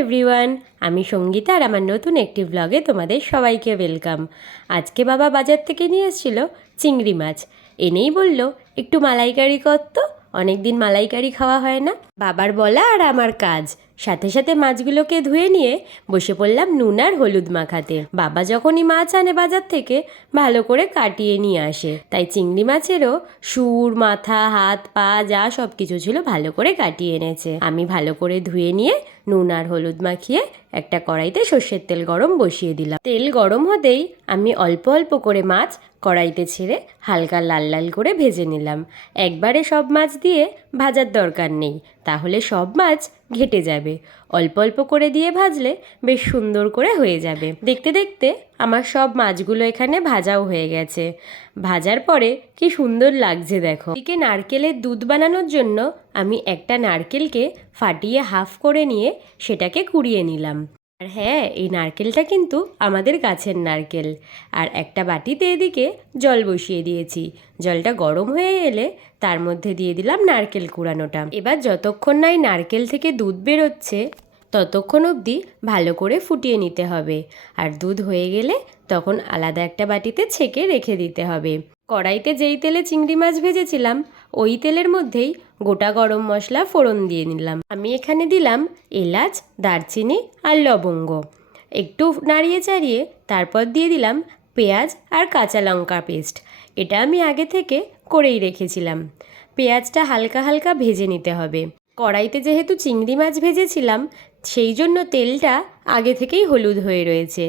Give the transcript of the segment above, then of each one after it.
Everyone, আমি সঙ্গীতা আর আমার নতুন একটি ব্লগে তোমাদের সবাইকে ওয়েলকাম। আজকে বাবা বাজার থেকে নিয়ে এসেছিল চিংড়ি মাছ। এনেই বলল একটু মালাইকারি কর তো, অনেকদিন মালাইকারি খাওয়া হয় না। বাবার বলা আর আমার কাজ, সাথে সাথে মাছগুলোকে ধুয়ে নিয়ে বসে পড়লাম নুন আর হলুদ মাখাতে। বাবা যখনই মাছ আনে বাজার থেকে ভালো করে কাটিয়ে নিয়ে আসে, তাই চিংড়ি মাছেরও সুর, মাথা, হাত, পা যা সব কিছু ছিল ভালো করে কাটিয়ে এনেছে। আমি ভালো করে ধুয়ে নিয়ে নুন আর হলুদ মাখিয়ে একটা কড়াইতে সর্ষের তেল গরম বসিয়ে দিলাম। তেল গরম হতেই আমি অল্প অল্প করে মাছ কড়াইতে ছেড়ে হালকা লাল লাল করে ভেজে নিলাম। একবারে সব মাছ দিয়ে ভাজার দরকার নেই, তাহলে সব মাছ ঘেটে যাবে। অল্প অল্প করে দিয়ে ভাজলে বেশ সুন্দর করে হয়ে যাবে। দেখতে দেখতে আমার সব মাছগুলো এখানে ভাজাও হয়ে গেছে। ভাজার পরে কি সুন্দর লাগছে দেখো। এদিকে নারকেলের দুধ বানানোর জন্য আমি একটা নারকেলকে ফাটিয়ে হাফ করে নিয়ে সেটাকে কুড়িয়ে নিলাম। আর হ্যাঁ, এই নারকেলটা কিন্তু আমাদের গাছের নারকেল। আর একটা বাটিতে এদিকে জল বসিয়ে দিয়েছি। জলটা গরম হয়ে এলে তার মধ্যে দিয়ে দিলাম নারকেল কুড়ানোটা। এবার যতক্ষণ না এই নারকেল থেকে দুধ বেরোচ্ছে ততক্ষণ অবধি ভালো করে ফুটিয়ে নিতে হবে। আর দুধ হয়ে গেলে তখন আলাদা একটা বাটিতে ছেঁকে রেখে দিতে হবে। কড়াইতে যেই তেলে চিংড়ি মাছ ভেজেছিলাম ওই তেলের মধ্যেই গোটা গরম মশলা ফোড়ন দিয়ে নিলাম। আমি এখানে দিলাম এলাচ, দারচিনি আর লবঙ্গ। একটু নাড়িয়ে চাড়িয়ে তারপর দিয়ে দিলাম পেঁয়াজ আর কাঁচা লঙ্কা পেস্ট। এটা আমি আগে থেকে করেই রেখেছিলাম। পেঁয়াজটা হালকা হালকা ভেজে নিতে হবে। কড়াইতে যেহেতু চিংড়ি মাছ ভেজেছিলাম সেই জন্য তেলটা আগে থেকেই হলুদ হয়ে রয়েছে।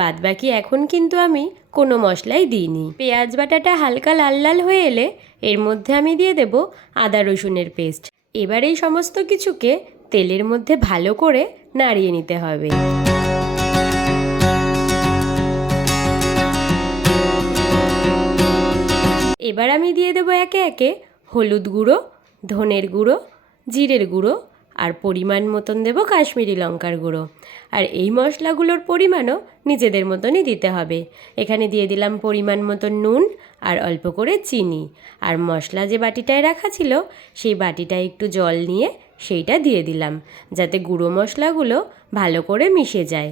বাদবাকি এখন কিন্তু আমি কোনো মশলাই দিইনি। পেঁয়াজ বাটাটা হালকা লাল লাল হয়ে এলে এর মধ্যে আমি দিয়ে দেব আদা রসুনের পেস্ট। এবার এই সমস্ত কিছুকে তেলের মধ্যে ভালো করে নাড়িয়ে নিতে হবে। এবার আমি দিয়ে দেবো একে একে হলুদ গুঁড়ো, ধনের গুঁড়ো, জিরের গুঁড়ো আর পরিমাণ মতন দেব কাশ্মীরি লঙ্কার গুঁড়ো। আর এই মশলাগুলোর পরিমাণও নিজেদের মতনই দিতে হবে। এখানে দিয়ে দিলাম পরিমাণ মতন নুন আর অল্প করে চিনি। আর মশলা যে বাটিটায় রাখা ছিল সেই বাটিটায় একটু জল নিয়ে সেইটা দিয়ে দিলাম, যাতে গুঁড়ো মশলাগুলো ভালো করে মিশে যায়।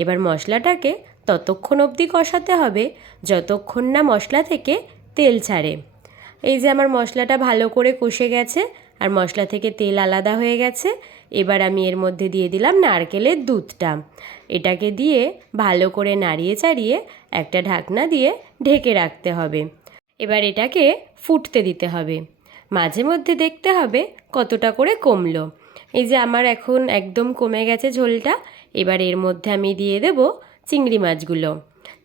এবার মশলাটাকে ততক্ষণ অবধি কষাতে হবে যতক্ষণ না মশলা থেকে তেল ছাড়ে। এই যে আমার মশলাটা ভালো করে কষে গেছে আর মশলা থেকে তেল আলাদা হয়ে গেছে। এবার আমি এর মধ্যে দিয়ে দিলাম নারকেলের দুধটা। এটাকে দিয়ে ভালো করে নাড়িয়ে চাড়িয়ে একটা ঢাকনা দিয়ে ঢেকে রাখতে হবে। এবার এটাকে ফুটতে দিতে হবে। মাঝে মধ্যে দেখতে হবে কতটা করে কমলো। এই যে আমার এখন একদম কমে গেছে ঝোলটা। এবার এর মধ্যে আমি দিয়ে দেব চিংড়ি মাছগুলো।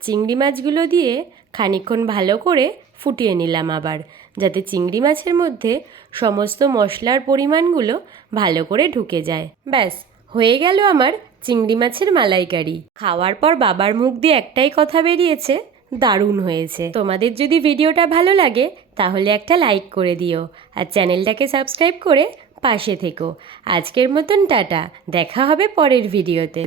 চিংড়ি মাছগুলো দিয়ে খানিকক্ষণ ভালো করে ফুটিয়ে নিলাম আবার, যাতে চিংড়ি মাছের মধ্যে সমস্ত মশলার পরিমাণগুলো ভালো করে ঢুকে যায়। ব্যাস হয়ে গেল আমার চিংড়ি মাছের মালাইকারি। খাওয়ার পর বাবার মুখ দিয়ে একটাই কথা বেরিয়েছে, দারুণ হয়েছে। তোমাদের যদি ভিডিওটা ভালো লাগে তাহলে একটা লাইক করে দিও আর চ্যানেলটাকে সাবস্ক্রাইব করে পাশে থেকো। আজকের মতন টাটা, দেখা হবে পরের ভিডিওতে।